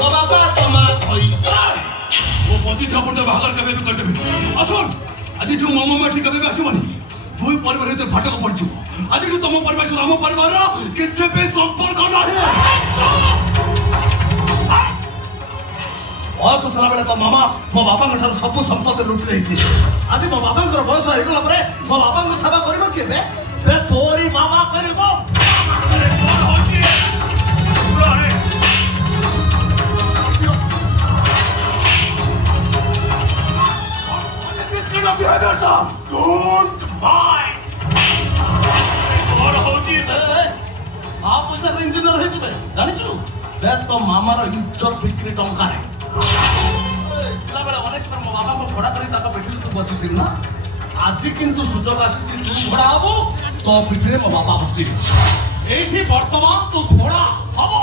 ମୋ ବାପା ତ ମା ଧୋଇ वो पचित अपन बाहर केबे भी कर देबे असुन आज जो मामा माटी केबे भी आसीबनी दुई परिवार भीतर फाटक पड़छु आज जो तुम परिवार से हम परिवार किछ भी संपर्क नाही बस उठला बेले तो मामा मो बापा ठार सब संपत्ति लुट लेछि आज मो बापा बयस हो गला परे मो बापा सेवा करबो केबे बे तोरी मामा करबो behavior, sir. Don't mind. और होची से आप सर इंजीनियर है चुके जानि छु बे तो मामार इज्जत बिक्री टंका रे पिला बेला अनेक तर मो बाबा को भड़ा करी ताका बेठिल तू बचिथिल ना आज किंतु सुजोग आसी तू भड़ा हबो तो पिठरे मो बाबा बसी एठी वर्तमान तू घोड़ा हबो